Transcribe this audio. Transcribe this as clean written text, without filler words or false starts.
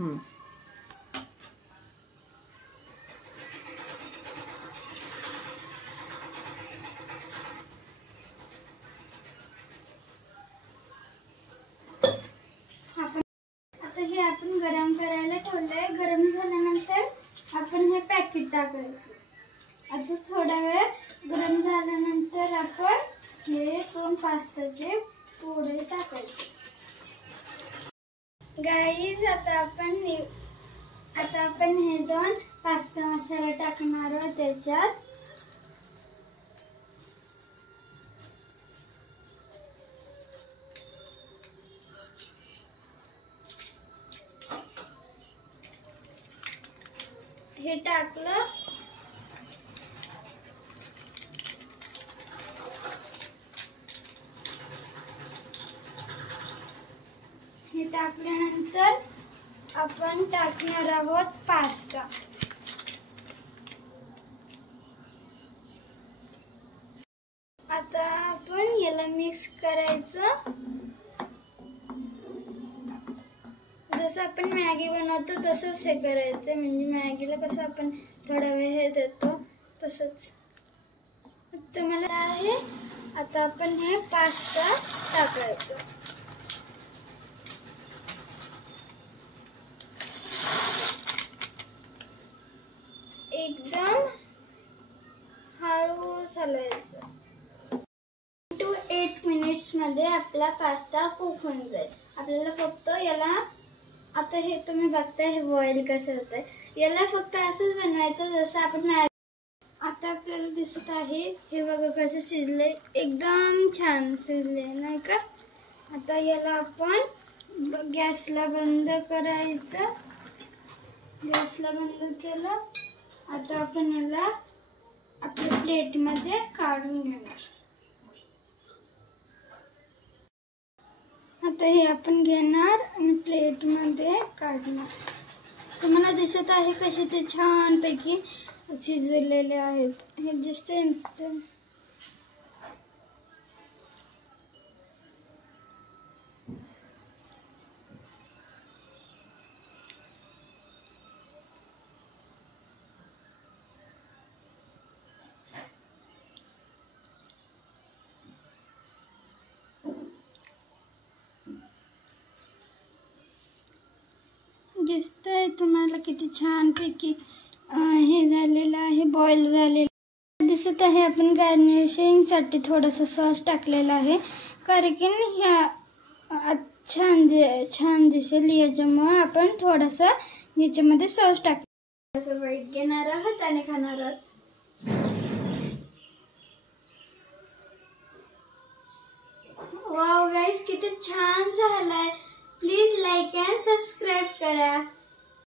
आता हे आपण गरम करायला ठेवलंय. गरम झाल्यानंतर आपण हे पॅकेट टाकायचं. आता थोडा वेळ गरम झाल्यानंतर आपण हे 2 पास्ताचे पोळे टाकायचे. गाईज आता आपण हे 2 पास्ता मसाला टाकणार आहोत त्याच्यात. हे टाकलं. हे टाकल्यानंतर आपण टाकणार आहोत पास्ता. आता आपण याला मिक्स करायचं. जसं आपण मॅगी बनवतो तसंच हे करायचं. म्हणजे मॅगीला कसं आपण थोडा वेळ हे देतो तसंच तुम्हाला आहे. आता आपण हे पास्ता टाकायचं. एकदम हळू हलवायचं. 7 to 8 मिनिट्स मध्ये आपला पास्ता कुक होऊन जाईल. आपल्याला फक्त याला आता हे तुम्ही बघताय हे बॉईल कसं होतंय. याला फक्त असंच बनवायचं जसं आपण. आता आपल्याला दिसत आहे हे बघा कसं शिजलंय. एकदम छान शिजले नाही का. आता याला आपण गॅसला बंद करायचं. गॅसला बंद केलं. आता आपण याला आपल्या प्लेटमध्ये काढून घेणार. आता हे आपण घेणार आणि प्लेटमध्ये काढणार. तुम्हाला दिसत आहे कसे ते छानपैकी शिजलेले आहेत. हे दिसते दिसतंय तुम्हाला किती छानपैकी हे झालेलं आहे. बॉईल झालेलं दिसत आहे. आपण गार्निशिंगसाठी थोडंसं सॉस टाकलेलं आहे कारण की ह्या छान दिसेल याच्यामुळे आपण थोडंसं याच्यामध्ये सॉस टाकलं. असं वाईट घेणार आहोत आणि खाणार आहोत. वाव गाइस किती छान झालाय. प्लीज लाईक अँड सबस्क्राईब करा.